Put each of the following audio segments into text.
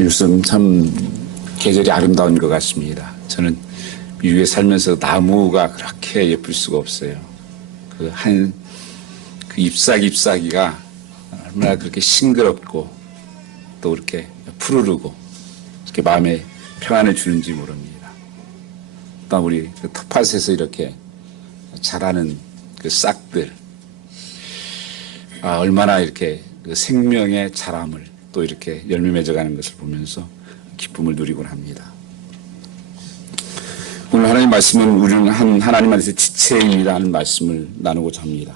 요즘 참 계절이 아름다운 것 같습니다. 저는 미국에 살면서 나무가 그렇게 예쁠 수가 없어요. 그 잎사귀가 얼마나 그렇게 싱그럽고 또 이렇게 푸르르고 이렇게 마음에 평안을 주는지 모릅니다. 또 우리 그 텃밭에서 이렇게 자라는 그 싹들, 얼마나 이렇게 그 생명의 자람을 또 이렇게 열매 맺어가는 것을 보면서 기쁨을 누리곤 합니다. 오늘 하나님 말씀은 우리는 하나님 안에서 지체입니다 하는 말씀을 나누고자 합니다.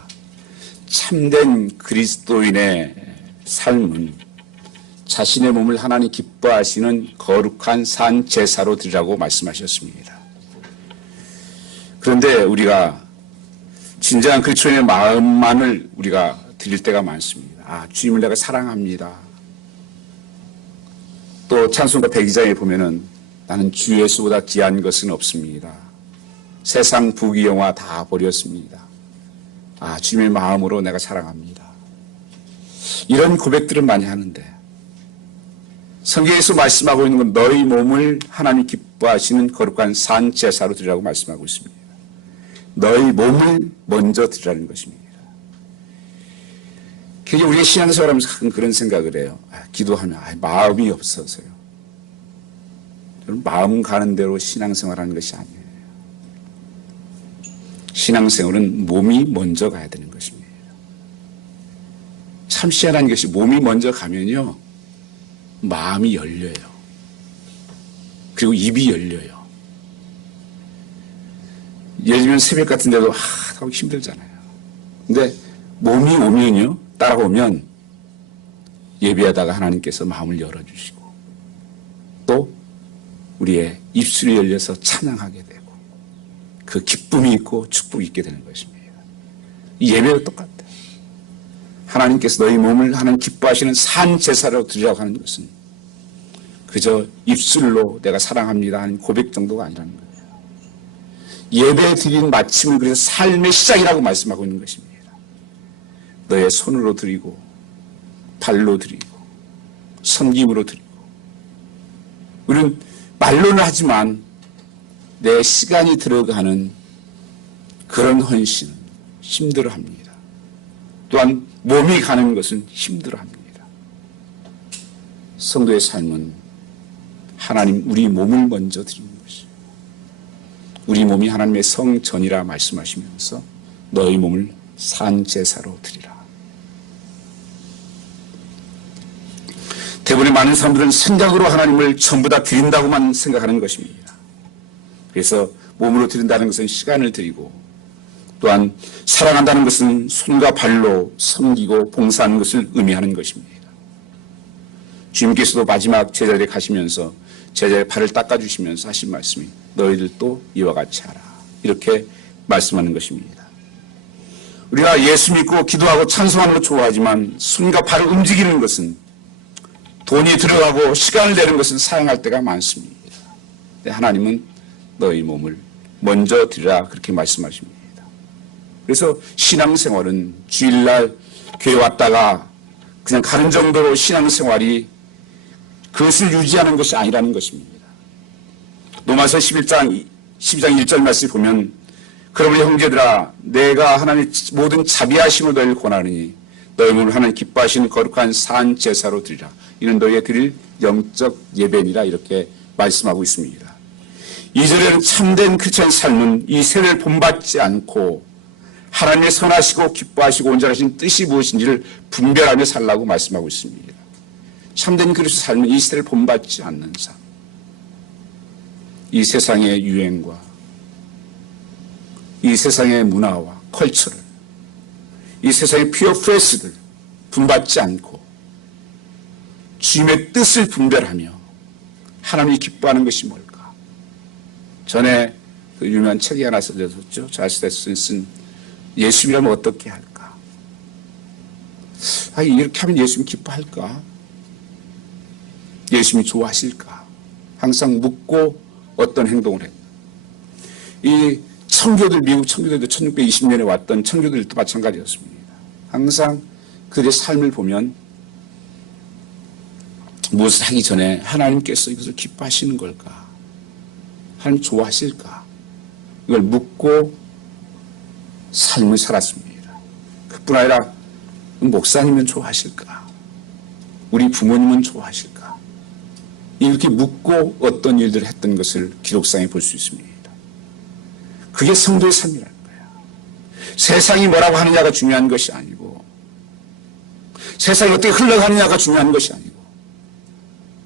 참된 그리스도인의 삶은 자신의 몸을 하나님 기뻐하시는 거룩한 산 제사로 드리라고 말씀하셨습니다. 그런데 우리가 진정한 그리스도인의 마음만을 우리가 드릴 때가 많습니다. 주님을 내가 사랑합니다. 또 찬송가 102장에 보면은 나는 주 예수보다 귀한 것은 없습니다. 세상 부귀영화 다 버렸습니다. 주님의 마음으로 내가 사랑합니다. 이런 고백들은 많이 하는데 성경에서 말씀하고 있는 건 너희 몸을 하나님 기뻐하시는 거룩한 산 제사로 드리라고 말씀하고 있습니다. 너희 몸을 먼저 드리라는 것입니다. 그게 우리가 신앙생활하면서 가끔 그런 생각을 해요. 기도하면 마음이 없어서요. 마음 가는 대로 신앙생활하는 것이 아니에요. 신앙생활은 몸이 먼저 가야 되는 것입니다. 참 희한한 것이 몸이 먼저 가면요. 마음이 열려요. 그리고 입이 열려요. 예를 들면 새벽 같은 데도 하고 힘들잖아요. 근데 몸이 오면요. 따라오면 예배하다가 하나님께서 마음을 열어주시고 또 우리의 입술이 열려서 찬양하게 되고 그 기쁨이 있고 축복이 있게 되는 것입니다. 이 예배도 똑같아요. 하나님께서 너희 몸을 하나님 기뻐하시는 산 제사로 드리라고 하는 것은 그저 입술로 내가 사랑합니다 하는 고백 정도가 아니라는 거예요. 예배 드린 마침은 그래서 삶의 시작이라고 말씀하고 있는 것입니다. 너의 손으로 드리고 발로 드리고 섬김으로 드리고 우리는 말로는 하지만 내 시간이 들어가는 그런 헌신은 힘들어합니다. 또한 몸이 가는 것은 힘들어합니다. 성도의 삶은 하나님 우리 몸을 먼저 드리는 것이에요. 우리 몸이 하나님의 성전이라 말씀하시면서 너희 몸을 산 제사로 드리라. 대부분의 많은 사람들은 생각으로 하나님을 전부 다 드린다고만 생각하는 것입니다. 그래서 몸으로 드린다는 것은 시간을 드리고 또한 사랑한다는 것은 손과 발로 섬기고 봉사하는 것을 의미하는 것입니다. 주님께서도 마지막 제자들에 가시면서 제자의 발을 닦아주시면서 하신 말씀이 너희들도 이와 같이 하라. 이렇게 말씀하는 것입니다. 우리가 예수 믿고 기도하고 찬송하는 것 좋아하지만 손과 발을 움직이는 것은 돈이 들어가고 시간을 내는 것은 사용할 때가 많습니다. 하나님은 너희 몸을 먼저 드리라 그렇게 말씀하십니다. 그래서 신앙생활은 주일날 교회 왔다가 그냥 가는 정도로 신앙생활이 그것을 유지하는 것이 아니라는 것입니다. 로마서 12장 1절 말씀을 보면 그러므로 형제들아 내가 하나님의 모든 자비하심을 너희를 권하느니 너희 몸을 하나님 기뻐하시는 거룩한 산 제사로 드리라. 이는 너희의 드릴 영적 예배니라 이렇게 말씀하고 있습니다. 2절에는 참된 크리스천 삶은 이 세를 본받지 않고 하나님의 선하시고 기뻐하시고 온전하신 뜻이 무엇인지를 분별하며 살라고 말씀하고 있습니다. 참된 그리스도 삶은 이 세를 본받지 않는 삶. 이 세상의 유행과 이 세상의 문화와 컬처를 이 세상의 피어 프레스들 분받지 않고 주님의 뜻을 분별하며 하나님이 기뻐하는 것이 뭘까? 전에 그 유명한 책이 하나 써졌죠. 잘스 데슨 쓴 예수님이라면 어떻게 할까? 이렇게 하면 예수님 기뻐할까? 예수님이 좋아하실까? 항상 묻고 어떤 행동을 했나? 이 청교들, 미국 청교들도 1620년에 왔던 청교들도 마찬가지였습니다. 항상 그들의 삶을 보면 무엇을 하기 전에 하나님께서 이것을 기뻐하시는 걸까? 하나님 좋아하실까? 이걸 묻고 삶을 살았습니다. 그뿐 아니라 목사님은 좋아하실까? 우리 부모님은 좋아하실까? 이렇게 묻고 어떤 일들을 했던 것을 기록상에 볼 수 있습니다. 그게 성도의 삶이라는 거예요. 세상이 뭐라고 하느냐가 중요한 것이 아니고, 세상이 어떻게 흘러가느냐가 중요한 것이 아니고,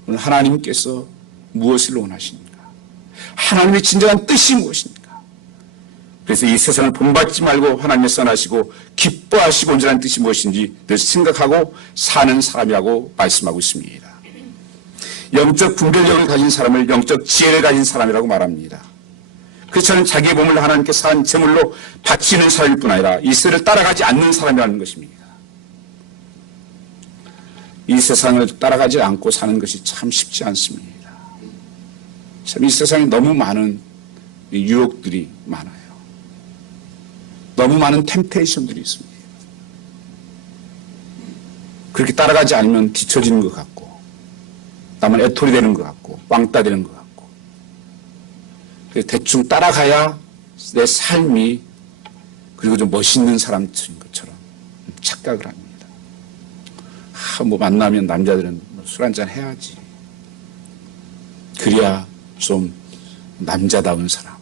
오늘 하나님께서 무엇을 원하십니까? 하나님의 진정한 뜻이 무엇입니까? 그래서 이 세상을 본받지 말고 하나님의 선하시고 기뻐하시고 온전한 뜻이 무엇인지 늘 생각하고 사는 사람이라고 말씀하고 있습니다. 영적 분별력을 가진 사람을 영적 지혜를 가진 사람이라고 말합니다. 그렇지 않은 자기의 몸을 하나님께 산 제물로 바치는 사람일 뿐 아니라 이 세를 따라가지 않는 사람이라는 것입니다. 이 세상을 따라가지 않고 사는 것이 참 쉽지 않습니다. 참 이 세상에 너무 많은 유혹들이 많아요. 너무 많은 템테이션들이 있습니다. 그렇게 따라가지 않으면 뒤처지는 것 같고, 남은 애톨이 되는 것 같고, 왕따 되는 것 같고, 대충 따라가야 내 삶이 그리고 좀 멋있는 사람인 것처럼 착각을 합니다. 뭐 만나면 남자들은 술 한잔 해야지. 그래야 좀 남자다운 사람.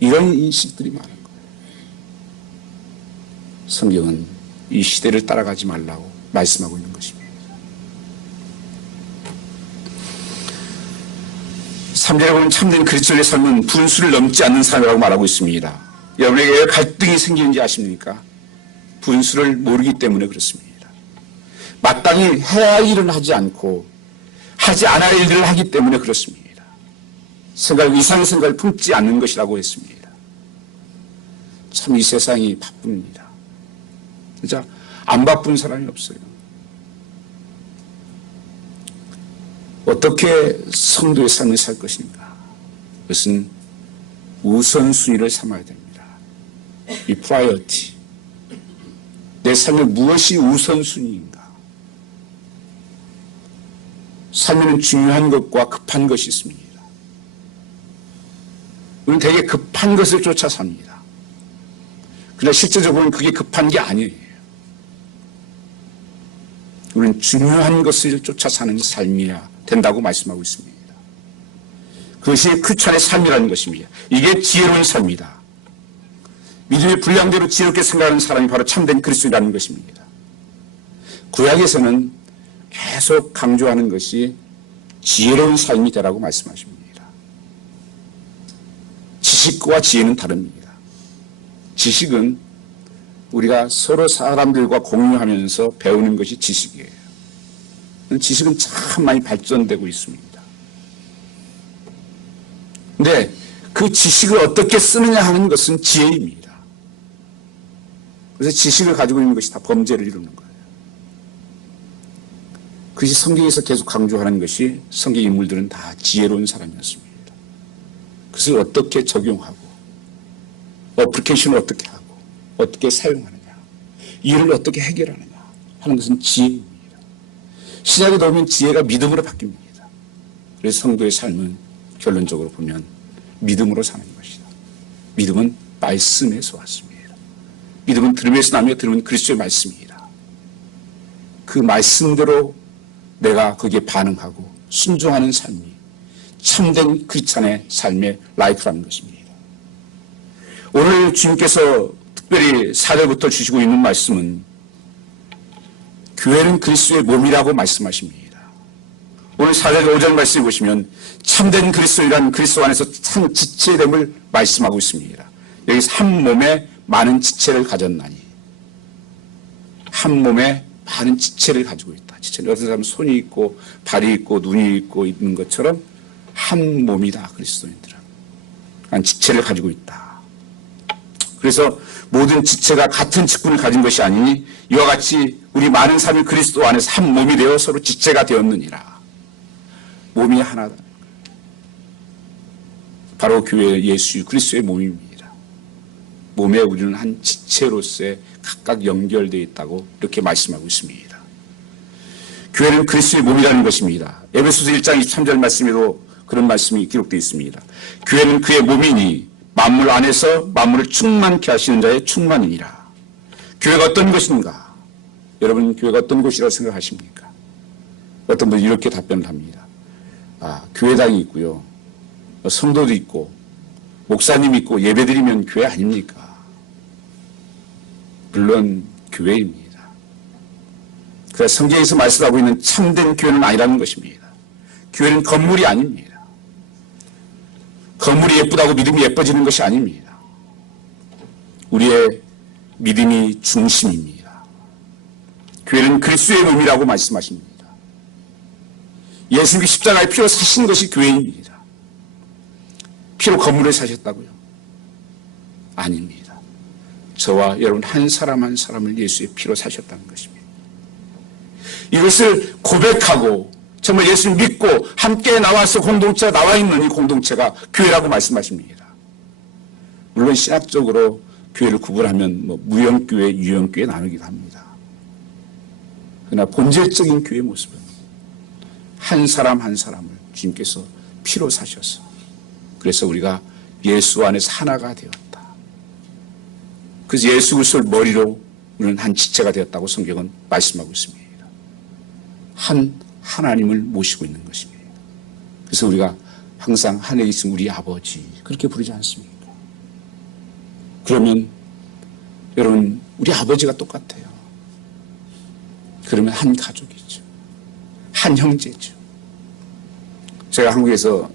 이런 인식들이 많은 거예요. 성경은 이 시대를 따라가지 말라고 말씀하고 있는 것입니다. 3절에 보면 참된 그리스도의 삶은 분수를 넘지 않는 삶이라고 말하고 있습니다. 여러분에게 왜 갈등이 생기는지 아십니까? 분수를 모르기 때문에 그렇습니다. 마땅히 해야 할 일은 하지 않고 하지 않아야 할 일을 하기 때문에 그렇습니다. 이상의 생각을 품지 않는 것이라고 했습니다. 참 이 세상이 바쁩니다. 진짜 안 바쁜 사람이 없어요. 어떻게 성도의 삶을 살 것인가? 그것은 우선순위를 삼아야 됩니다. 이 프라이어티. 내 삶에 무엇이 우선순위인가? 삶에는 중요한 것과 급한 것이 있습니다. 우리는 되게 급한 것을 쫓아 삽니다. 그러나 실제적으로는 그게 급한 게 아니에요. 우리는 중요한 것을 쫓아 사는 삶이어야 된다고 말씀하고 있습니다. 그것이 크리스찬의 삶이라는 것입니다. 이게 지혜로운 삶이다. 믿음의 분량대로 지혜롭게 생각하는 사람이 바로 참된 그리스도인이라는 것입니다. 구약에서는 계속 강조하는 것이 지혜로운 삶이 되라고 말씀하십니다. 지식과 지혜는 다릅니다. 지식은 우리가 서로 사람들과 공유하면서 배우는 것이 지식이에요. 지식은 참 많이 발전되고 있습니다. 근데 그 지식을 어떻게 쓰느냐 하는 것은 지혜입니다. 그래서 지식을 가지고 있는 것이 다 범죄를 이루는 거예요. 그것이 성경에서 계속 강조하는 것이 성경 인물들은 다 지혜로운 사람이었습니다. 그것을 어떻게 적용하고 어플리케이션을 어떻게 하고 어떻게 사용하느냐, 일을 어떻게 해결하느냐 하는 것은 지혜입니다. 신약에 넣으면 지혜가 믿음으로 바뀝니다. 그래서 성도의 삶은 결론적으로 보면 믿음으로 사는 것이다. 믿음은 말씀에서 왔습니다. 믿음은 들음에서 나며 들음은 그리스도의 말씀이다. 그 말씀대로 내가 거기에 반응하고 순종하는 삶이 참된 크리스찬의 삶의 라이프라는 것입니다. 오늘 주님께서 특별히 4절부터 주시고 있는 말씀은 교회는 그리스도의 몸이라고 말씀하십니다. 오늘 4절 5절 말씀을 보시면 참된 그리스도이란 그리스도 안에서 참 지체됨을 말씀하고 있습니다. 여기서 한 몸에 많은 지체를 가졌나니, 한 몸에 많은 지체를 가지고 있다. 지체는 어떤 사람은 손이 있고 발이 있고 눈이 있고 있는 것처럼 한 몸이다. 그리스도인들은 한 지체를 가지고 있다. 그래서 모든 지체가 같은 직분을 가진 것이 아니니 이와 같이 우리 많은 사람이 그리스도 안에서 한 몸이 되어 서로 지체가 되었느니라. 몸이 하나다. 바로 교회 예수 그리스도의 몸입니다. 몸에 우리는 한 지체로서 각각 연결되어 있다고 이렇게 말씀하고 있습니다. 교회는 그리스도의 몸이라는 것입니다. 에베소서 1장 23절 말씀에도 그런 말씀이 기록되어 있습니다. 교회는 그의 몸이니 만물 안에서 만물을 충만케 하시는 자의 충만이니라. 교회가 어떤 것인가? 여러분, 교회가 어떤 곳이라고 생각하십니까? 어떤 분이 이렇게 답변을 합니다. 교회당이 있고요, 성도도 있고 목사님 있고 예배드리면 교회 아닙니까? 물론 교회입니다. 그래서 성경에서 말씀하고 있는 참된 교회는 아니라는 것입니다. 교회는 건물이 아닙니다. 건물이 예쁘다고 믿음이 예뻐지는 것이 아닙니다. 우리의 믿음이 중심입니다. 교회는 그리스도의 몸이라고 말씀하십니다. 예수님이 십자가의 피로 사신 것이 교회입니다. 피로 건물을 사셨다고요? 아닙니다. 저와 여러분 한 사람 한 사람을 예수의 피로 사셨다는 것입니다. 이것을 고백하고 정말 예수를 믿고 함께 나와서 공동체가 나와 있는 이 공동체가 교회라고 말씀하십니다. 물론 신학적으로 교회를 구분하면 무형교회, 유형교회 나누기도 합니다. 그러나 본질적인 교회의 모습은 한 사람 한 사람을 주님께서 피로 사셔서, 그래서 우리가 예수 안에서 하나가 되었다. 그래서 예수 그리스도를 머리로 우리는 한 지체가 되었다고 성경은 말씀하고 있습니다. 한 하나님을 모시고 있는 것입니다. 그래서 우리가 항상 하늘에 계신 우리 아버지 그렇게 부르지 않습니까? 그러면 여러분 우리 아버지가 똑같아요. 그러면 한 가족이죠. 한 형제죠. 제가 한국에서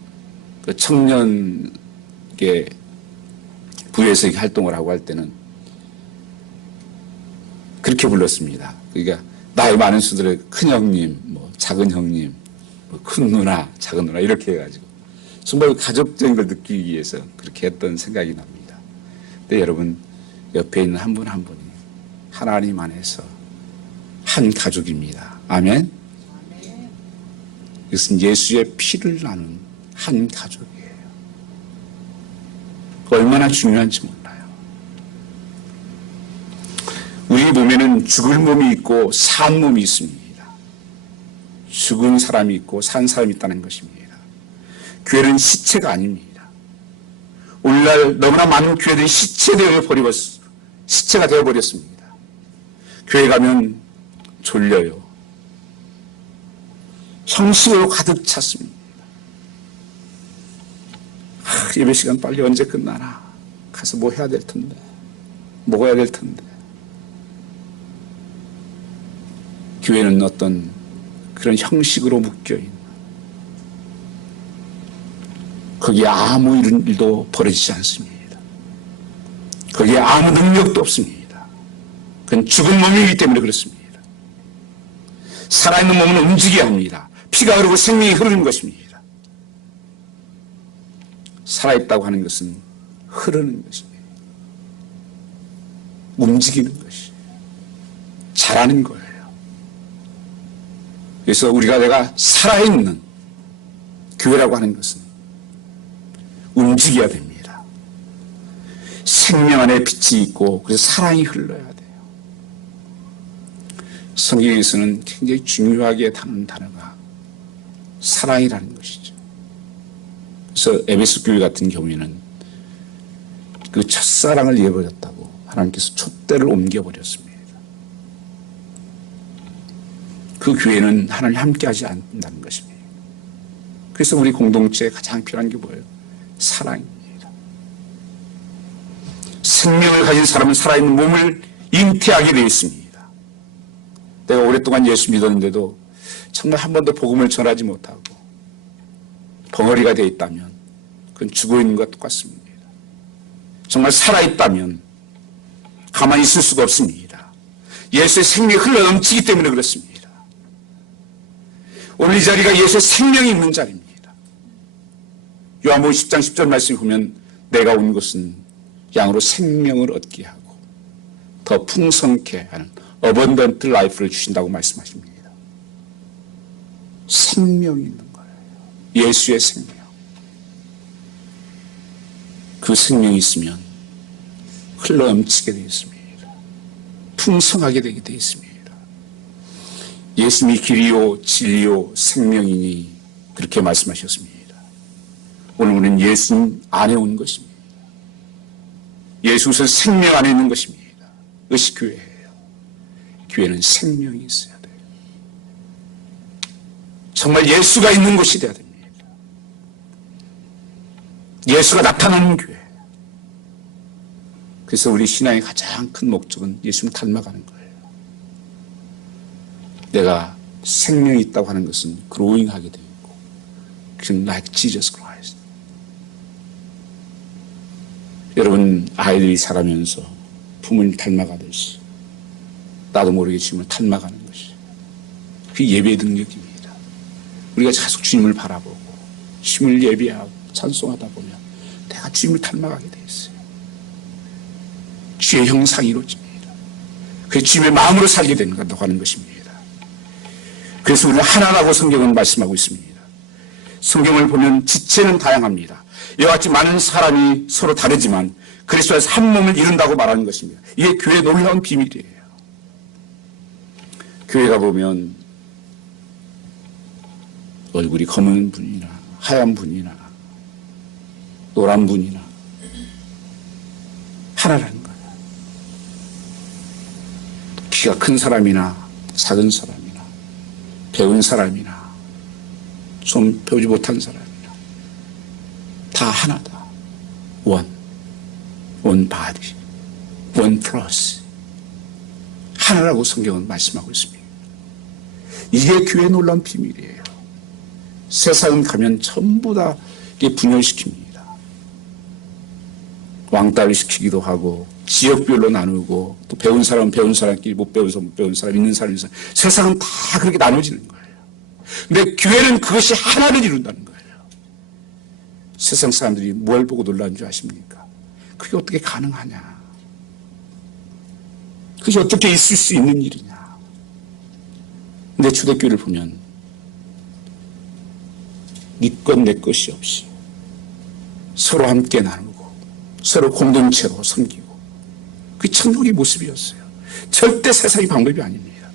그 청년계 부에서 활동을 하고 할 때는 그렇게 불렀습니다. 그러니까 나이 많은 수들의 큰 형님, 작은 형님, 큰 누나, 작은 누나 이렇게 해가지고 정말 가족적인 걸 느끼기 위해서 그렇게 했던 생각이 납니다. 근데 여러분 옆에 있는 한 분 한 분이 하나님 안에서 한 가족입니다. 아멘. 이것은 예수의 피를 나눈 한 가족이에요. 얼마나 중요한지 몰라요. 우리 몸에는 죽을 몸이 있고 산 몸이 있습니다. 죽은 사람이 있고 산 사람이 있다는 것입니다. 교회는 시체가 아닙니다. 오늘날 너무나 많은 교회들이 시체가 되어버렸습니다. 교회 가면 졸려요. 형식으로 가득 찼습니다. 예배 시간 빨리 언제 끝나나? 가서 뭐 해야 될 텐데, 먹어야 될 텐데. 교회는 어떤 그런 형식으로 묶여있는, 거기에 아무 일도 벌어지지 않습니다. 거기에 아무 능력도 없습니다. 그건 죽은 몸이기 때문에 그렇습니다. 살아있는 몸은 움직여야 합니다. 피가 흐르고 생명이 흐르는 것입니다. 살아있다고 하는 것은 흐르는 것입니다. 움직이는 것이 자라는 거예요. 그래서 내가 살아있는 교회라고 하는 것은 움직여야 됩니다. 생명 안에 빛이 있고 그래서 사랑이 흘러야 돼요. 성경에서는 굉장히 중요하게 다루는 단어가 사랑이라는 것이죠. 그래서 에베소 교회 같은 경우에는 그 첫사랑을 잃어버렸다고 하나님께서 촛대를 옮겨버렸습니다. 그 교회는 하나님 함께하지 않는다는 것입니다. 그래서 우리 공동체에 가장 필요한 게 뭐예요? 사랑입니다. 생명을 가진 사람은 살아있는 몸을 잉태하게 되어 있습니다. 내가 오랫동안 예수 믿었는데도 정말 한 번도 복음을 전하지 못하고 벙어리가 되어 있다면 그건 죽어 있는 것과 똑같습니다. 정말 살아있다면 가만히 있을 수가 없습니다. 예수의 생명이 흘러넘치기 때문에 그렇습니다. 오늘 이 자리가 예수의 생명이 있는 자리입니다. 요한복음 10장 10절 말씀을 보면 내가 온 것은 양으로 생명을 얻게 하고 더 풍성케 하는 어번던트 라이프를 주신다고 말씀하십니다. 생명이 있는 거예요. 예수의 생명. 그 생명이 있으면 흘러넘치게 되어 있습니다. 풍성하게 되게 되어 있습니다. 예수님이 길이요 진리요 생명이니 그렇게 말씀하셨습니다. 오늘 우리는 예수님 안에 온 것입니다. 예수는 생명 안에 있는 것입니다. 그것이 교회예요. 교회는 생명이 있어야 돼요. 정말 예수가 있는 곳이 되어야 됩니다. 예수가 나타나는 교회. 그래서 우리 신앙의 가장 큰 목적은 예수님을 닮아가는 거예요. 내가 생명이 있다고 하는 것은 growing하게 되어 있고, 그는 like Jesus Christ. 여러분 아이들이 자라면서 부모님 닮아가듯이 나도 모르게 주님을 닮아가는 것이 그게 예배의 능력입니다. 우리가 계속 주님을 바라보고 주님을 예배하고 찬송하다 보면 내가 주님을 닮아가게 되어 있어요. 주의 형상이 이루어집니다. 그래서 주님의 마음으로 살게 된다고 하는 것입니다. 그래서 우리는 하나라고 성경은 말씀하고 있습니다. 성경을 보면 지체는 다양합니다. 이와 같이 많은 사람이 서로 다르지만 그리스도에서 한 몸을 이룬다고 말하는 것입니다. 이게 교회의 놀라운 비밀이에요. 교회가 보면 얼굴이 검은 분이나 하얀 분이나 노란 분이나 하나라는 거예요. 키가 큰 사람이나 작은 사람이나 배운 사람이나 좀 배우지 못한 사람이나 다 하나다. one body, one plus. 하나라고 성경은 말씀하고 있습니다. 이게 교회의 놀라운 비밀이에요. 세상은 가면 전부 다 이게 분열시킵니다. 왕따를 시키기도 하고 지역별로 나누고 또 배운 사람은 배운 사람끼리 못 배운 사람 못 배운 사람 있는 사람 있는 사람 세상은 다 그렇게 나눠지는 거예요. 근데 교회는 그것이 하나를 이룬다는 거예요. 세상 사람들이 뭘 보고 놀라는 줄 아십니까? 그게 어떻게 가능하냐? 그게 어떻게 있을 수 있는 일이냐? 근데 초대교회를 보면 네 것 내 것이 없이 서로 함께 나누고 서로 공동체로 섬기고 그게 천국의 모습이었어요. 절대 세상의 방법이 아닙니다.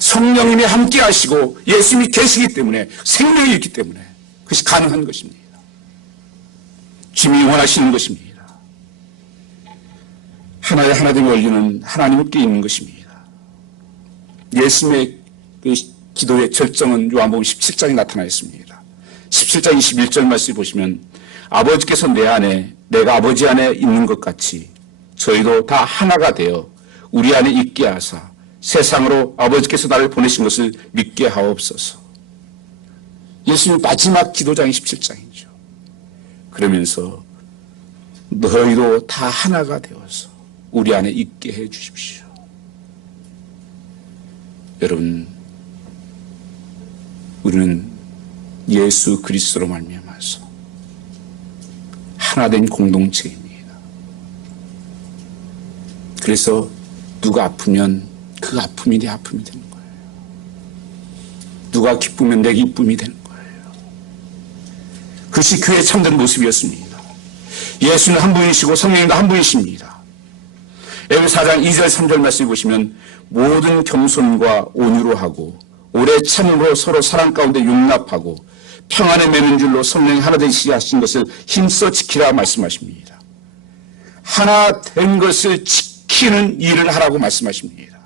성령님이 함께 하시고 예수님이 계시기 때문에 생명이 있기 때문에 그것이 가능한 것입니다. 주님이 원하시는 것입니다. 하나의 하나된 원리는 하나님께 있는 것입니다. 예수님의 그 기도의 절정은 요한복음 17장에 나타나 있습니다. 17장 21절 말씀 보시면 아버지께서 내 안에 내가 아버지 안에 있는 것 같이 저희도 다 하나가 되어 우리 안에 있게 하사 세상으로 아버지께서 나를 보내신 것을 믿게 하옵소서. 예수님 마지막 기도장이 17장이죠. 그러면서 너희도 다 하나가 되어서 우리 안에 있게 해 주십시오. 여러분, 우리는 예수 그리스도로 말미암아서 하나된 공동체입니다. 그래서 누가 아프면 그 아픔이 내 아픔이 되는 거예요. 누가 기쁘면 내 기쁨이 되는 거예요. 그것이 교회의 참된 모습이었습니다. 예수는 한 분이시고 성령님도 한 분이십니다. 에베소 4장 2절 3절 말씀 보시면 모든 겸손과 온유로 하고 오래 참음으로 서로 사랑 가운데 용납하고 평안에 매는 줄로 성령이 하나 되시게 하신 것을 힘써 지키라 말씀하십니다. 하나 된 것을 지키는 일을 하라고 말씀하십니다.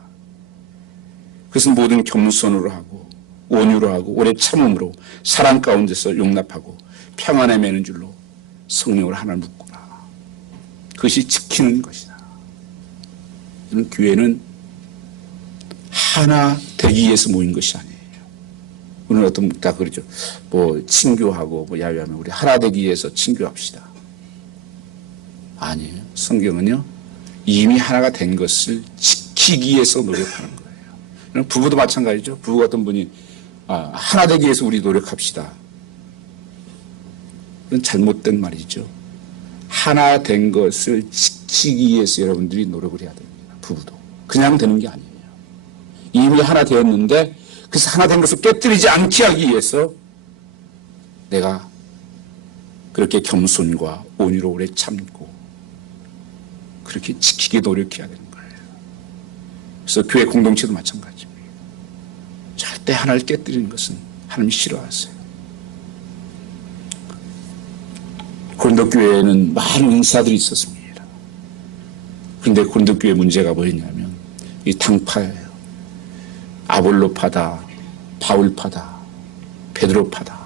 그것은 모든 겸손으로 하고 온유로 하고 오래 참음으로 사랑 가운데서 용납하고 평안에 매는 줄로 성령을 하나 묶구나. 그것이 지키는 것이다. 교회는 하나 되기 위해서 모인 것이 아니에요. 오늘 어떤 다 그러죠. 뭐 친교하고 뭐 야외하면 우리 하나 되기 위해서 친교합시다. 아니에요. 성경은요 이미 하나가 된 것을 지키기 위해서 노력하는 거예요. 부부도 마찬가지죠. 부부 같은 분이 하나 되기 위해서 우리 노력합시다. 그건 잘못된 말이죠. 하나 된 것을 지키기 위해서 여러분들이 노력을 해야 됩니다. 부부도 그냥 되는 게 아니에요. 이미 하나 되었는데 그래서 하나 된 것을 깨뜨리지 않게 하기 위해서 내가 그렇게 겸손과 온유로 오래 참고 그렇게 지키게 노력해야 되는 거예요. 그래서 교회 공동체도 마찬가지입니다. 절대 하나를 깨뜨리는 것은 하나님이 싫어하세요. 고린도 교회에는 많은 은사들이 있었습니다. 그런데 고린도 교회 문제가 뭐였냐면 이 당파예요. 아볼로파다, 바울파다, 베드로파다,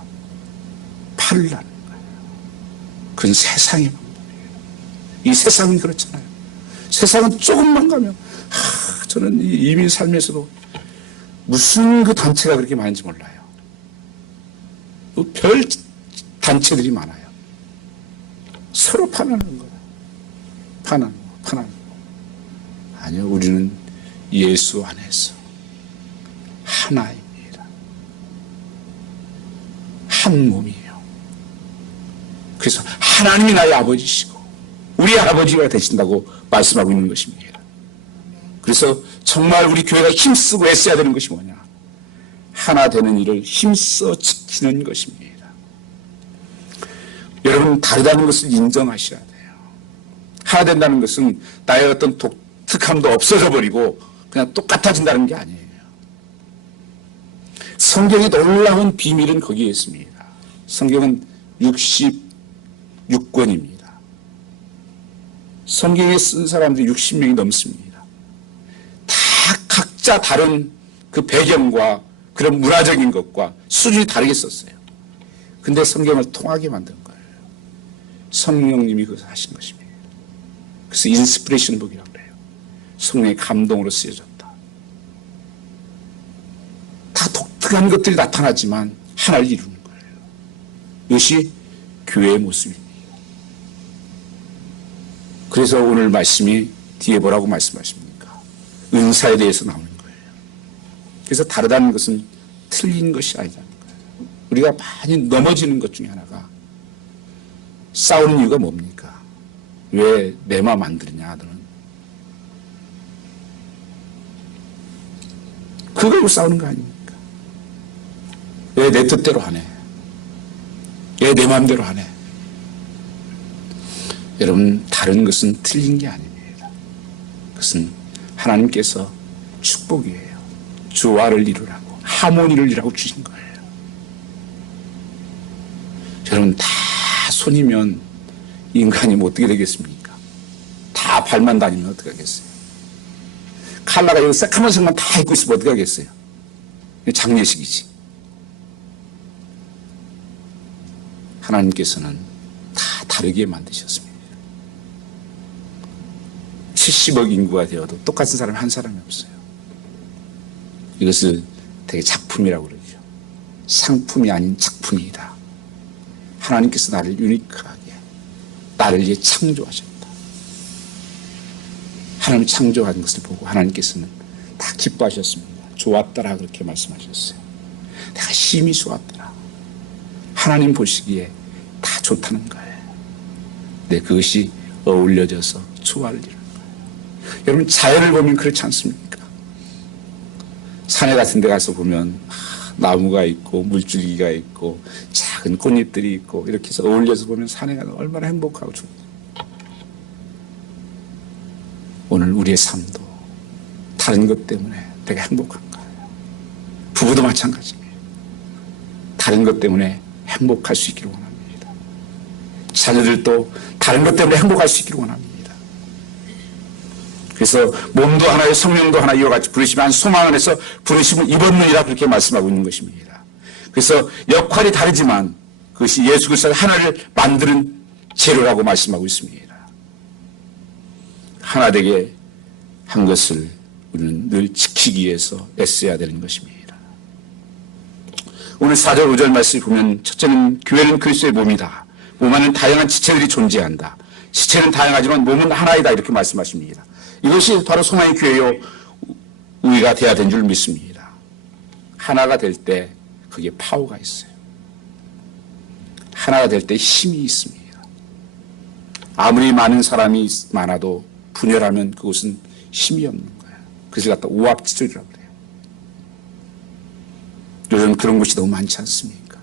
파를 나는 거예요. 그건 세상의 방법이에요. 이 세상은 그렇잖아요. 세상은 조금만 가면 저는 이 이민 삶에서도 무슨 그 단체가 그렇게 많은지 몰라요. 별 단체들이 많아요. 서로 파나는 거예요. 파나는 거. 아니요, 우리는 예수 안에서 하나입니다. 한 몸이에요. 그래서 하나님이 나의 아버지시고 우리 아버지가 되신다고 말씀하고 있는 것입니다. 그래서 정말 우리 교회가 힘쓰고 애써야 되는 것이 뭐냐? 하나 되는 일을 힘써 지키는 것입니다. 여러분, 다르다는 것을 인정하셔야 돼요. 하나 된다는 것은 나의 어떤 독특함도 없어져 버리고 그냥 똑같아진다는 게 아니에요. 성경의 놀라운 비밀은 거기에 있습니다. 성경은 66권입니다. 성경에 쓴 사람들이 60명이 넘습니다. 다 각자 다른 그 배경과 그런 문화적인 것과 수준이 다르게 썼어요. 근데 성경을 통하게 만든 거예요. 성령님이 그것을 하신 것입니다. 그래서 인스피레이션 북이라고 그래요. 성령의 감동으로 쓰여졌다. 다 독특한 것들이 나타나지만 하나를 이루는 거예요. 이것이 교회의 모습입니다. 그래서 오늘 말씀이 뒤에 뭐라고 말씀하십니까? 은사에 대해서 나오는 거예요. 그래서 다르다는 것은 틀린 것이 아니라는 거예요. 우리가 많이 넘어지는 것 중에 하나가 싸우는 이유가 뭡니까? 왜 내 마음 안 들으냐, 너는? 그걸로 싸우는 거 아닙니까? 왜 내 뜻대로 하네? 왜 내 마음대로 하네? 여러분, 다른 것은 틀린 게 아닙니다. 그것은 하나님께서 축복이에요. 조화를 이루라고, 하모니를 이루라고 주신 거예요. 여러분, 다 손이면 인간이 뭐 어떻게 되겠습니까? 다 발만 다니면 어떻게 하겠어요? 칼라가 여기 새카만 색만 다 입고 있으면 어떻게 하겠어요? 장례식이지. 하나님께서는 다 다르게 만드셨습니다. 70억 인구가 되어도 똑같은 사람이 한 사람이 없어요. 이것을 되게 작품이라고 그러죠. 상품이 아닌 작품이다. 하나님께서 나를 유니크하게, 나를 위해 창조하셨다. 하나님이 창조한 것을 보고 하나님께서는 다 기뻐하셨습니다. 좋았더라 그렇게 말씀하셨어요. 내가 심히 좋았더라. 하나님 보시기에 다 좋다는 거예요. 네, 그것이 어울려져서 조화를 이루는 거예요. 여러분, 자연을 보면 그렇지 않습니까? 산에 같은 데 가서 보면 나무가 있고 물줄기가 있고 작은 꽃잎들이 있고 이렇게 해서 어울려서 보면 산에 가서 얼마나 행복하고 좋습니다. 오늘 우리의 삶도 다른 것 때문에 되게 행복한 거예요. 부부도 마찬가지입니다. 다른 것 때문에 행복할 수 있기를 원합니다. 자녀들도 다른 것 때문에 행복할 수 있기를 원합니다. 그래서 몸도 하나요, 성령도 하나 이와 같이 부르시면 한 소망 안에서 부르심을 입었느니라 그렇게 말씀하고 있는 것입니다. 그래서 역할이 다르지만 그것이 예수 그리스도 하나를 만드는 재료라고 말씀하고 있습니다. 하나 되게 한 것을 우리는 늘 지키기 위해서 애써야 되는 것입니다. 오늘 4절 5절 말씀을 보면 첫째는 교회는 그리스도의 몸이다. 몸 안에는 다양한 지체들이 존재한다. 지체는 다양하지만 몸은 하나이다 이렇게 말씀하십니다. 이것이 바로 소망의 교회요 우리가 돼야 된 줄 믿습니다. 하나가 될 때 거기에 파워가 있어요. 하나가 될 때 힘이 있습니다. 아무리 많은 사람이 많아도 분열하면 그것은 힘이 없는 거예요. 그것을 갖다 오합지졸이라고 그래요. 요즘 그런 것이 너무 많지 않습니까?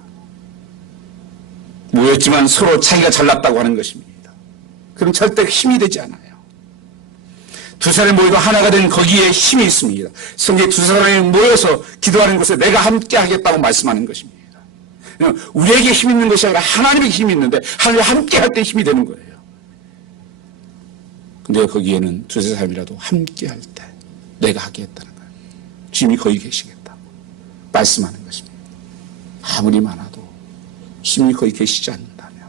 모였지만 서로 자기가 잘났다고 하는 것입니다. 그럼 절대 힘이 되지 않아요. 두 사람이 모이고 하나가 된 거기에 힘이 있습니다. 성경에 두 사람이 모여서 기도하는 것에 내가 함께 하겠다고 말씀하는 것입니다. 우리에게 힘 있는 것이 아니라 하나님에게 힘이 있는데 하나님이 함께 할 때 힘이 되는 거예요. 근데 거기에는 두세 사람이라도 함께 할 때 내가 하겠다는 거예요. 주님이 거기 계시겠다고 말씀하는 것입니다. 아무리 많아도 주님이 거기 계시지 않는다면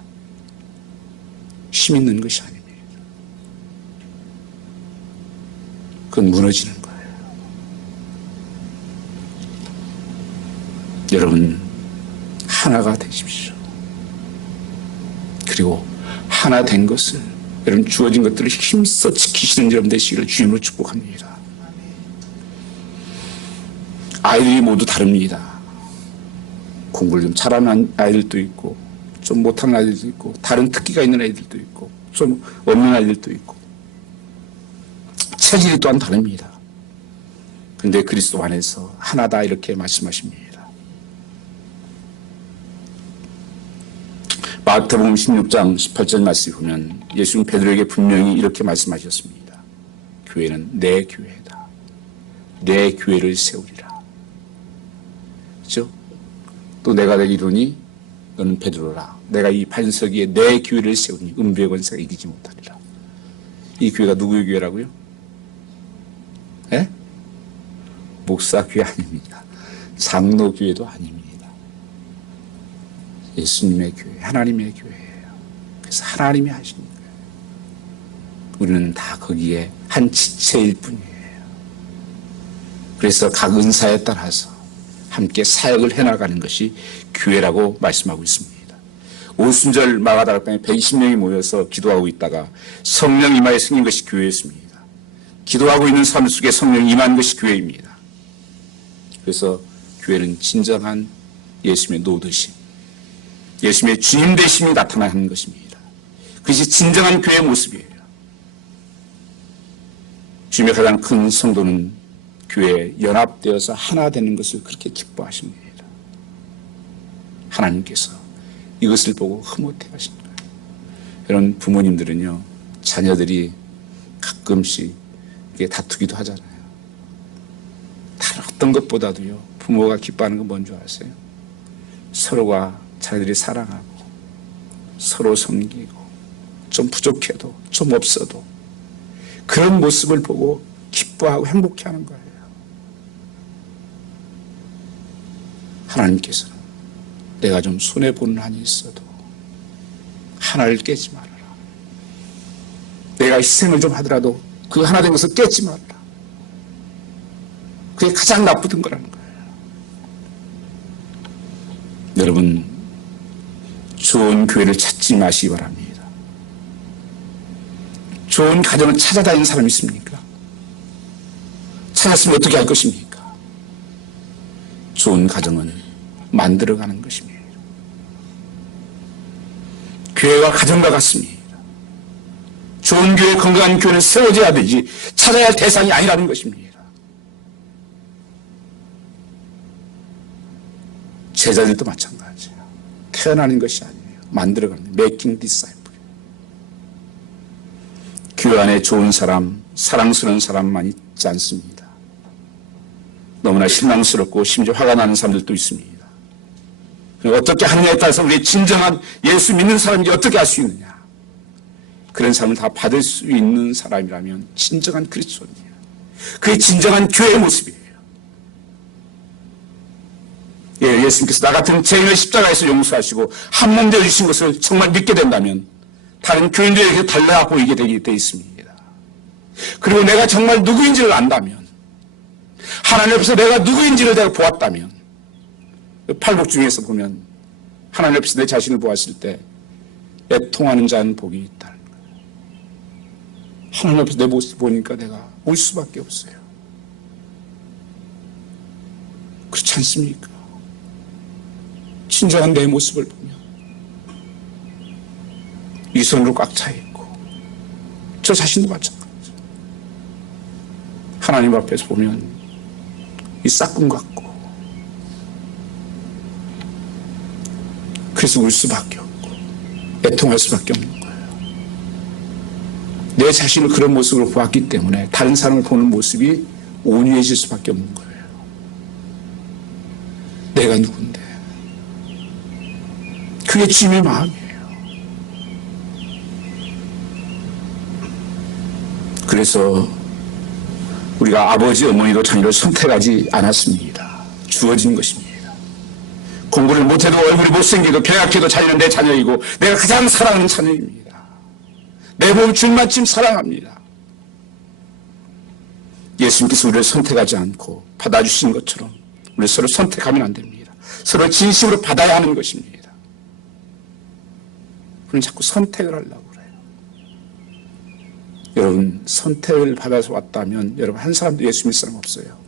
힘 있는 것이 아닙니다. 그건 무너지는 거예요. 여러분 하나가 되십시오. 그리고 하나 된 것을 여러분 주어진 것들을 힘써 지키시는 여러분 되시기를 주님으로 축복합니다. 아이들이 모두 다릅니다. 공부를 좀 잘하는 아이들도 있고 좀 못하는 아이들도 있고 다른 특기가 있는 아이들도 있고 좀 없는 아이들도 있고 체질이 또한 다릅니다. 그런데 그리스도 안에서 하나다 이렇게 말씀하십니다. 마태복음 16장 18절 말씀을 보면 예수님 베드로에게 분명히 이렇게 말씀하셨습니다. 교회는 내 교회다. 내 교회를 세우리라. 그렇죠? 또 내가 이르노니 너는 베드로라. 내가 이 반석 위에 내 교회를 세우니 음부의 권세가 이기지 못하리라. 이 교회가 누구의 교회라고요? 예? 목사 교회 아닙니다. 장로 교회도 아닙니다. 예수님의 교회, 하나님의 교회예요. 그래서 하나님이 하시는 거예요. 우리는 다 거기에 한 지체일 뿐이에요. 그래서 각 은사에 따라서 함께 사역을 해나가는 것이 교회라고 말씀하고 있습니다. 오순절 마가다락방에 120명이 모여서 기도하고 있다가 성령 임하에 생긴 것이 교회였습니다. 기도하고 있는 삶 속에 성령 임한 것이 교회입니다. 그래서 교회는 진정한 예수님의 노드심, 예수님의 주님 되심이 나타나는 것입니다. 그것이 진정한 교회의 모습이에요. 주님의 가장 큰 성도는 교회에 연합되어서 하나 되는 것을 그렇게 기뻐하십니다. 하나님께서 이것을 보고 흐뭇해 하신 거예요. 여러분 부모님들은요, 자녀들이 가끔씩 다투기도 하잖아요. 다른 어떤 것보다도요, 부모가 기뻐하는 건 뭔 줄 아세요? 서로가 자녀들이 사랑하고 서로 섬기고 좀 부족해도 좀 없어도 그런 모습을 보고 기뻐하고 행복해하는 거예요. 하나님께서는 내가 좀 손해보는 한이 있어도 하나를 깨지 말아라. 내가 희생을 좀 하더라도 그 하나 된 것을 깨지 말아라. 그게 가장 나쁘던 거라는 거예요. 여러분 좋은 교회를 찾지 마시기 바랍니다. 좋은 가정을 찾아다니는 사람이 있습니까? 찾았으면 어떻게 할 것입니까? 좋은 가정은 만들어가는 것입니다. 교회와 가정과 같습니다. 좋은 교회, 건강한 교회는 세워져야 되지 찾아야 할 대상이 아니라는 것입니다. 제자들도 마찬가지예요. 태어나는 것이 아니에요. 만들어가는 거예요. Making disciple. 교회 안에 좋은 사람, 사랑스러운 사람만 있지 않습니다. 너무나 실망스럽고 심지어 화가 나는 사람들도 있습니다. 어떻게 하느냐에 따라서 우리 진정한 예수 믿는 사람이 어떻게 할 수 있느냐. 그런 사람을 다 받을 수 있는 사람이라면 진정한 그리스도입니다. 그게 진정한 교회의 모습이에요. 예, 예수님께서 나 같은 죄인을 십자가에서 용서하시고 한 몸 되어 주신 것을 정말 믿게 된다면 다른 교인들에게 달라 보이게 돼 있습니다. 그리고 내가 정말 누구인지를 안다면, 하나님 앞에서 내가 누구인지를 내가 보았다면, 팔복 중에서 보면 하나님 앞에서 내 자신을 보았을 때 애통하는 자는 복이 있다는 거예요. 하나님 앞에서 내 모습을 보니까 내가 울 수밖에 없어요. 그렇지 않습니까? 진정한 내 모습을 보면 이 손으로 꽉 차 있고 저 자신도 마찬가지죠. 하나님 앞에서 보면 이 싹군 같고 그래서 울 수밖에 없고 애통할 수밖에 없는 거예요. 내 자신을 그런 모습으로 보았기 때문에 다른 사람을 보는 모습이 온유해질 수밖에 없는 거예요. 내가 누군데? 그게 주님의 마음이에요. 그래서 우리가 아버지, 어머니도 자녀를 선택하지 않았습니다. 주어진 것입니다. 공부를 못해도 얼굴이 못생겨도 계약해도 자녀는 내 자녀이고 내가 가장 사랑하는 자녀입니다. 내 몸 주님만큼 사랑합니다. 예수님께서 우리를 선택하지 않고 받아주신 것처럼 우리 서로 선택하면 안 됩니다. 서로 진심으로 받아야 하는 것입니다. 우리는 자꾸 선택을 하려고 그래요. 여러분, 선택을 받아서 왔다면 여러분 한 사람도 예수 믿을 사람 없어요.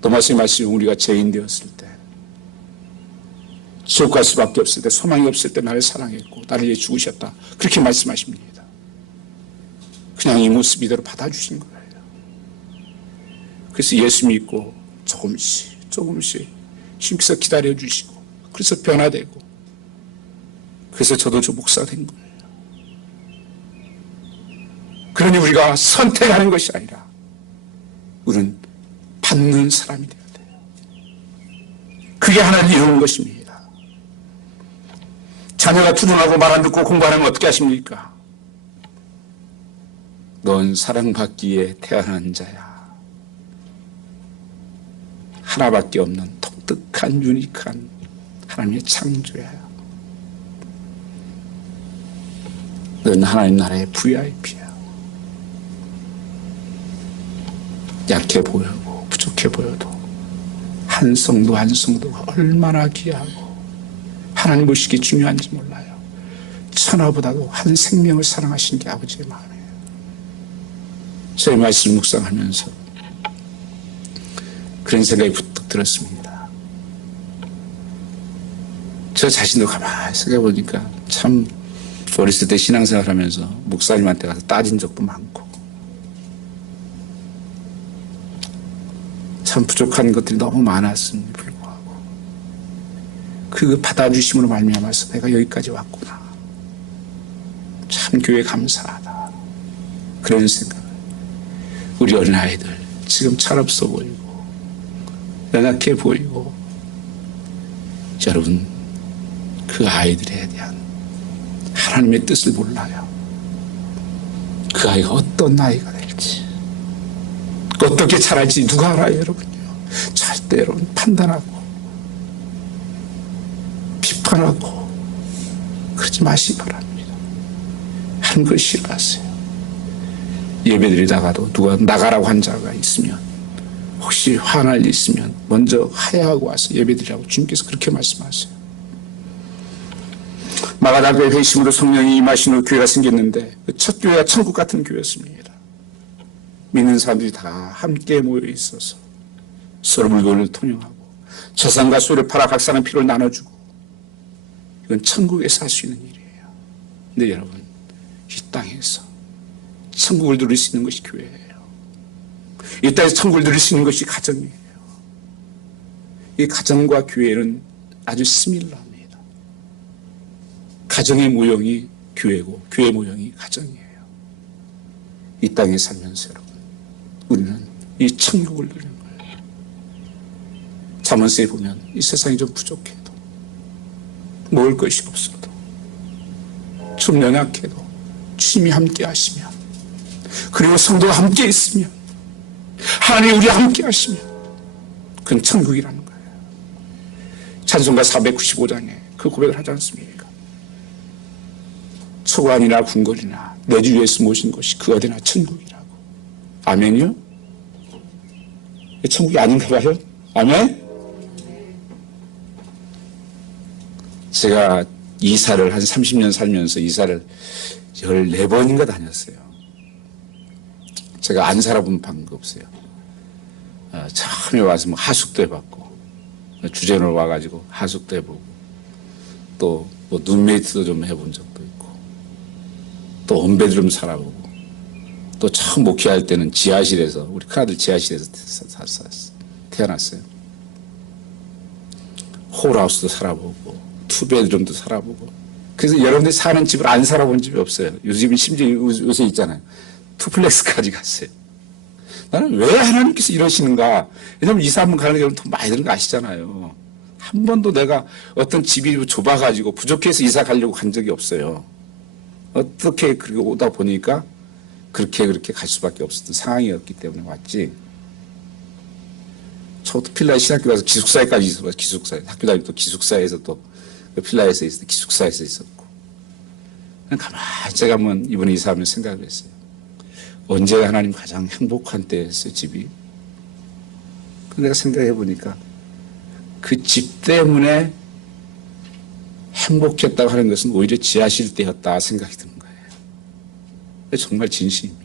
도마스의 말씀, 우리가 죄인 되었을 때, 지옥 갈 수밖에 없을 때, 소망이 없을 때 나를 사랑했고 나를 위해 죽으셨다, 그렇게 말씀하십니다. 그냥 이 모습 이대로 받아주신 거예요. 그래서 예수 믿고 조금씩 힘써 기다려주시고, 그래서 변화되고, 그래서 저도 저 목사가 된 거예요. 그러니 우리가 선택하는 것이 아니라 우리는 받는 사람이 되어야 돼요. 그게 하나님 이루는 것입니다. 자녀가 투정하고 말 안 듣고 공부 안 하면 어떻게 하십니까? 넌 사랑받기에 태어난 자야. 하나밖에 없는 독특한 유니크한 하나님의 창조야. 넌 하나님 나라의 VIP야. 약해 보여도 부족해 보여도 한 성도가 얼마나 귀하고 하나님 보시기에 중요한지 몰라요. 천하보다도 한 생명을 사랑하신 게 아버지의 마음이에요. 저희 말씀을 묵상하면서 그런 생각이 부쩍 들었습니다. 저 자신도 가만히 생각해 보니까 참 어렸을 때 신앙생활 하면서 목사님한테 가서 따진 적도 많고 참 부족한 것들이 너무 많았음에도 불구하고 그 받아주심으로 말미암아서 내가 여기까지 왔구나. 참 교회 감사하다. 그런 생각을 우리 어린아이들 지금 철없어 보이고 연약해 보이고 여러분 그 아이들에 대한 하나님의 뜻을 몰라요. 그 아이가 어떤 아이가 될지 어떻게 자랄지 누가 알아요, 여러분요. 절대 여러분 판단하고 비판하고 그러지 마시기 바랍니다. 하는 걸 싫어하세요. 예배드리다가도 누가 나가라고 한 자가 있으면 혹시 화날 일 있으면 먼저 하야하고 와서 예배드리라고 주님께서 그렇게 말씀하세요. 마가다교회 회심으로 성령이 임하신 후 교회가 생겼는데 그 첫 교회가 천국 같은 교회였습니다. 믿는 사람들이 다 함께 모여 있어서 서로 물건을 통용하고 저상과 소를 팔아 각 사람 필요를 나눠주고 이건 천국에서 할 수 있는 일이에요. 근데 여러분 이 땅에서 천국을 누릴 수 있는 것이 교회예요. 이 땅에서 천국을 누릴 수 있는 것이 가정이에요. 이 가정과 교회는 아주 스밀러합니다. 가정의 모형이 교회고 교회의 모형이 가정이에요. 이 땅에 살면서 여러분 우리는 이 천국을 누리는 거예요. 잠언서에 보면 이 세상이 좀 부족해도 먹을 것이 없어도 좀 연약해도 주님이 함께 하시면 그리고 성도가 함께 있으면 하나님이 우리와 함께 하시면 그건 천국이라는 거예요. 찬송가 495장에 그 고백을 하지 않습니까? 초관이나 궁궐이나 내 주 위에서 모신 것이 그 어디나 천국이라고. 아멘이요? 천국이 아닌가 봐요? 아멘? 제가 이사를 한 30년 살면서 이사를 14번인가 다녔어요. 제가 안 살아본 방가 없어요. 처음에 와서 뭐 하숙도 해봤고, 주제로 와가지고 하숙도 해보고, 또 뭐 룸메이트도 좀 해본 적도 있고, 또 원베드룸 살아보고, 또 처음 목회할 때는 지하실에서, 우리 큰아들 지하실에서 태어났어요. 홀하우스도 살아보고, 투베드룸도 살아보고, 그래서 여러분들이 사는 집을 안 살아본 집이 없어요. 요즘은 심지어 요새 있잖아요. 투플렉스까지 갔어요. 나는 왜 하나님께서 이러시는가? 왜냐면 이사 한번 가는 게 돈 많이 드는 거 아시잖아요. 한 번도 내가 어떤 집이 좁아가지고 부족해서 이사 가려고 간 적이 없어요. 어떻게 그렇게 오다 보니까 그렇게 갈 수밖에 없었던 상황이었기 때문에 왔지. 저도 필라에 신학교 가서 기숙사에까지 있었어요. 기숙사에. 학교 다닐 때 기숙사에서 또 필라에서 있었고 기숙사에서 있었고. 가만히 제가 한번 이번에 이사하면서 생각을 했어요. 언제 하나님 가장 행복한 때였어요, 집이. 내가 생각해 보니까 그 집 때문에 행복했다고 하는 것은 오히려 지하실 때였다 생각이 드는 거예요. 정말 진심입니다.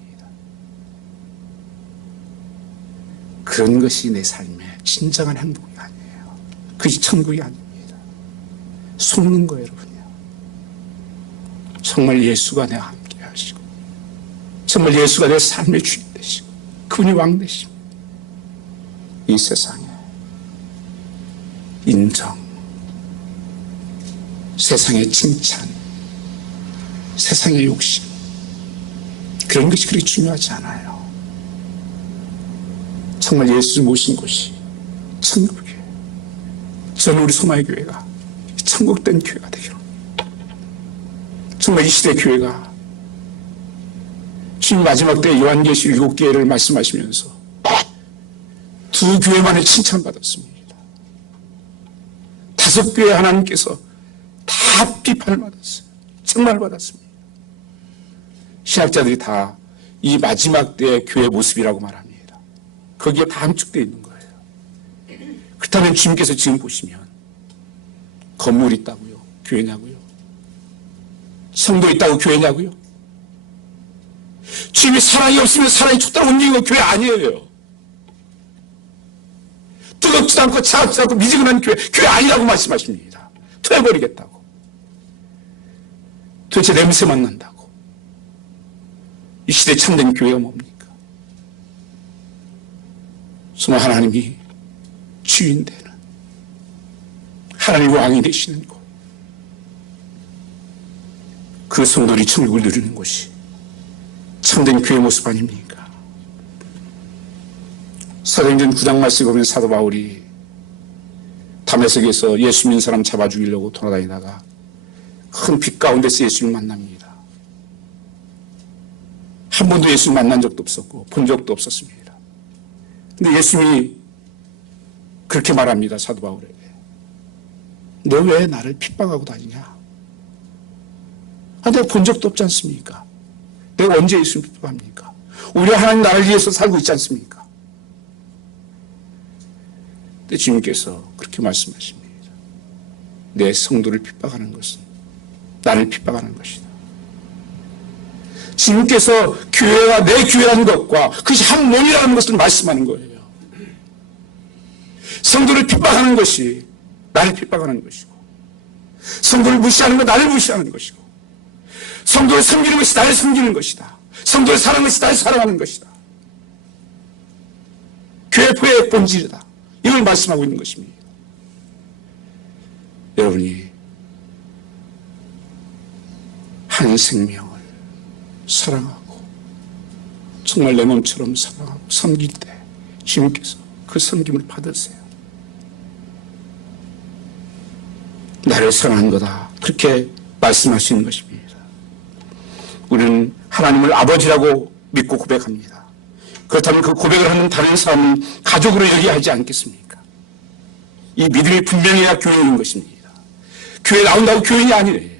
그런 것이 내 삶의 진정한 행복이 아니에요. 그것이 천국이 아닙니다. 속는 거예요, 여러분요. 정말 예수가 내 함께 하시고 정말 예수가 내 삶의 주인 되시고 그분이 왕 되시고 이 세상에 인정, 세상의 칭찬, 세상의 욕심 그런 것이 그렇게 중요하지 않아요. 정말 예수 모신 곳이 천국이에요. 저는 우리 소마의 교회가 천국된 교회가 되기로 정말 이 시대 교회가 주님 마지막 때 요한계시 7개를 말씀하시면서 2교회만을 칭찬받았습니다. 5교회 하나님께서 다 비판을 받았어요. 정말 받았습니다. 신학자들이 다 이 마지막 때의 교회 모습이라고 말합니다. 거기에 다 함축되어 있는 거예요. 그렇다면 주님께서 지금 보시면 건물 있다고요? 교회냐고요? 성도 있다고 교회냐고요? 주님이 사랑이 없으면 사랑이 촛대로 움직이는 교회 아니에요. 뜨겁지도 않고 차갑지도 않고 미지근한 교회 아니라고 말씀하십니다. 토해버리겠다고. 도대체 냄새만 난다고. 이 시대 참된 교회가 뭡니까? 정말 하나님이 주인 되는 하나님 왕이 되시는 곳, 그 성도들이 천국을 누리는 곳이 참된 교회 모습 아닙니까? 사도행전 9장 말씀에 보면 사도 바울이 다메섹에서 예수 믿는 사람 잡아 죽이려고 돌아다니다가 큰 빛 가운데서 예수님을 만납니다. 한 번도 예수를 만난 적도 없었고 본 적도 없었습니다. 근데 예수님이 그렇게 말합니다. 사도 바울에게. 너 왜 나를 핍박하고 다니냐? 내가 본 적도 없지 않습니까? 내가 언제 예수를 핍박합니까? 우리 하나님 나라를 위해서 살고 있지 않습니까? 근데 주님께서 그렇게 말씀하십니다. 내 성도를 핍박하는 것은 나를 핍박하는 것이다. 주님께서 교회가 내 교회라는 것과 그것이 한 몸이라는 것을 말씀하는 거예요. 성도를 핍박하는 것이 나를 핍박하는 것이고, 성도를 무시하는 것 나를 무시하는 것이고, 성도를 섬기는 것이 나를 섬기는 것이다. 성도를 사랑하는 것이 나를 사랑하는 것이다. 교회의 본질이다. 이걸 말씀하고 있는 것입니다. 여러분이 한 생명을 사랑하고 정말 내 몸처럼 사랑하고 섬길 때 주님께서 그 섬김을 받으세요. 나를 사랑한 거다. 그렇게 말씀하시는 것입니다. 우리는 하나님을 아버지라고 믿고 고백합니다. 그렇다면 그 고백을 하는 다른 사람은 가족으로 여기하지 않겠습니까? 이 믿음이 분명해야 교인인 것입니다. 교회 나온다고 교인이 아니래요.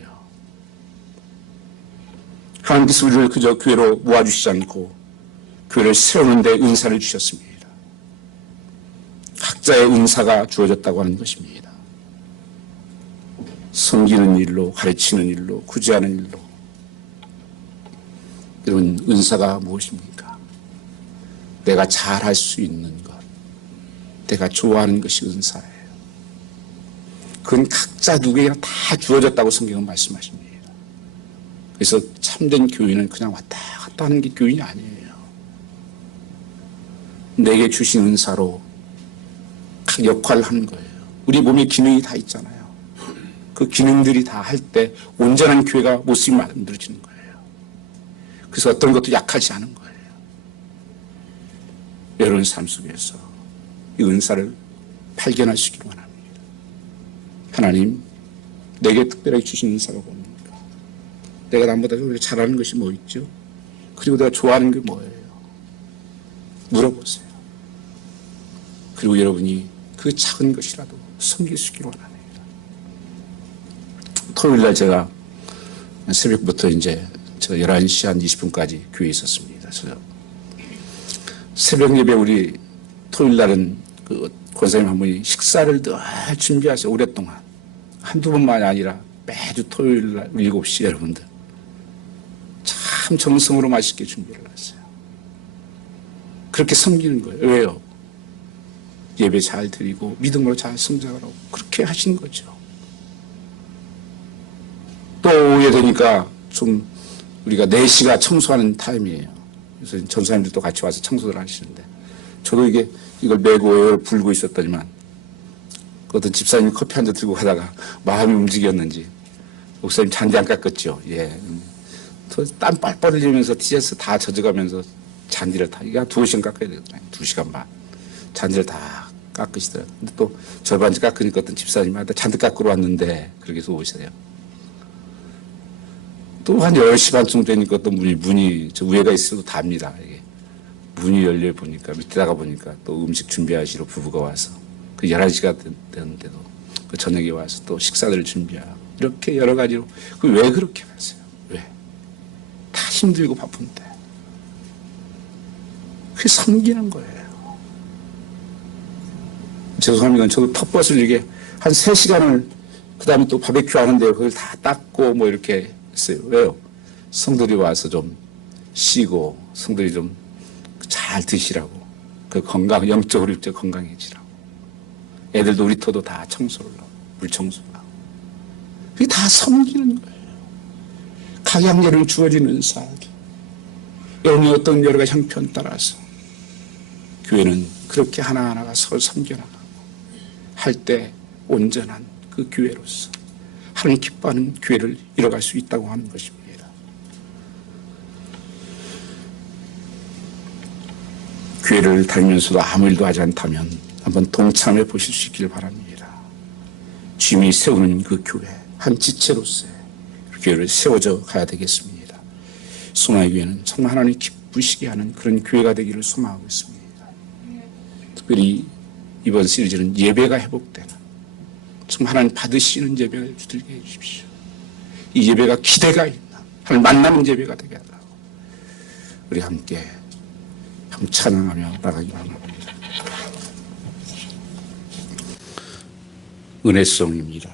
하나님께서 우리를 그저 교회로 모아주시지 않고 교회를 세우는 데 은사를 주셨습니다. 각자의 은사가 주어졌다고 하는 것입니다. 섬기는 일로, 가르치는 일로, 구제하는 일로. 이런 은사가 무엇입니까? 내가 잘할 수 있는 것, 내가 좋아하는 것이 은사예요. 그건 각자 누구에게나 다 주어졌다고 성경은 말씀하십니다. 그래서 참된 교인은 그냥 왔다 갔다 하는 게 교인이 아니에요. 내게 주신 은사로 각 역할을 하는 거예요. 우리 몸에 기능이 다 있잖아요. 그 기능들이 다 할 때 온전한 교회가 모습이 만들어지는 거예요. 그래서 어떤 것도 약하지 않은 거예요. 여러분 삶 속에서 이 은사를 발견하시기 원합니다. 하나님, 내게 특별하게 주신 은사가 뭡니까? 내가 남보다 잘하는 것이 뭐 있죠? 그리고 내가 좋아하는 게 뭐예요? 물어보세요. 그리고 여러분이 그 작은 것이라도 섬기시기 원합니다. 토요일날 제가 새벽부터 이제 저 11시 한 20분까지 교회에 있었습니다. 새벽 예배 우리 토요일날은 그 권사님 한 분이 식사를 늘 준비하세요. 오랫동안. 한두 번만이 아니라 매주 토요일날 7시 여러분들. 참 정성으로 맛있게 준비를 했어요. 그렇게 섬기는 거예요. 왜요? 예배 잘 드리고 믿음으로 잘 성장하라고 그렇게 하시는 거죠. 또 오후에 되니까 좀 우리가 4시가 청소하는 타임이에요. 그래서 전사님들도 같이 와서 청소를 하시는데 저도 이걸 메고 불고 있었더니만 어떤 집사님이 커피 한 잔 들고 가다가 마음이 움직였는지 목사님 잔디 안 깎았죠. 예. 땀 뻘뻘 흘리면서 티셔츠 다 젖어가면서 잔디를 다, 이게 한 2시간 깎아야 되거든요. 2시간 반. 잔디를 다 깎으시더라고요. 근데 또 절반째 깎으니까 어떤 집사님한테 잔디 깎으러 왔는데 그렇게 해서 오시세요. 또 한 10시 반쯤 되니까 또 문이 저 위에가 있어도 답니다. 이게 문이 열려 보니까 밑에다가 보니까 또 음식 준비하시러 부부가 와서 그 11시가 됐는데도 그 저녁에 와서 또 식사를 준비하고 이렇게 여러 가지로 왜 그렇게 하세요? 왜? 다 힘들고 바쁜데. 그게 섬기는 거예요. 죄송합니다. 저도 텃밭을 이게 한 3시간을 그 다음에 또 바베큐 하는데 그걸 다 닦고 뭐 이렇게 했어요. 왜요? 성들이 와서 좀 쉬고 성들이 좀 잘 드시라고 그 건강, 영적으로 건강해지라고 애들 놀이터도 다 청소를 하고 물 청소를 하고 그게 다 섬기는 거예요. 각양여를 주어지는 사 여러분이 어떤 여러 가지 형편 따라서 교회는 그렇게 하나하나가 서로 섬겨나가고 할 때 온전한 그 교회로서 하나님 기뻐하는 교회를 이뤄갈 수 있다고 하는 것입니다. 교회를 다니면서도 아무 일도 하지 않다면 한번 동참해 보실 수 있기를 바랍니다. 주님이 세우는 그 교회 한 지체로서의 교회를 세워져 가야 되겠습니다. 소나의 교회는 정말 하나님 기쁘시게 하는 그런 교회가 되기를 소망하고 있습니다. 특별히 이번 시리즈는 예배가 회복되는 정말 하나님 받으시는 예배를 주들게 해주십시오. 이 예배가 기대가 있는 하나님 만나는 예배가 되게 하라고 우리 함께 찬양하며 나가기 바랍니다. 은혜송입니다.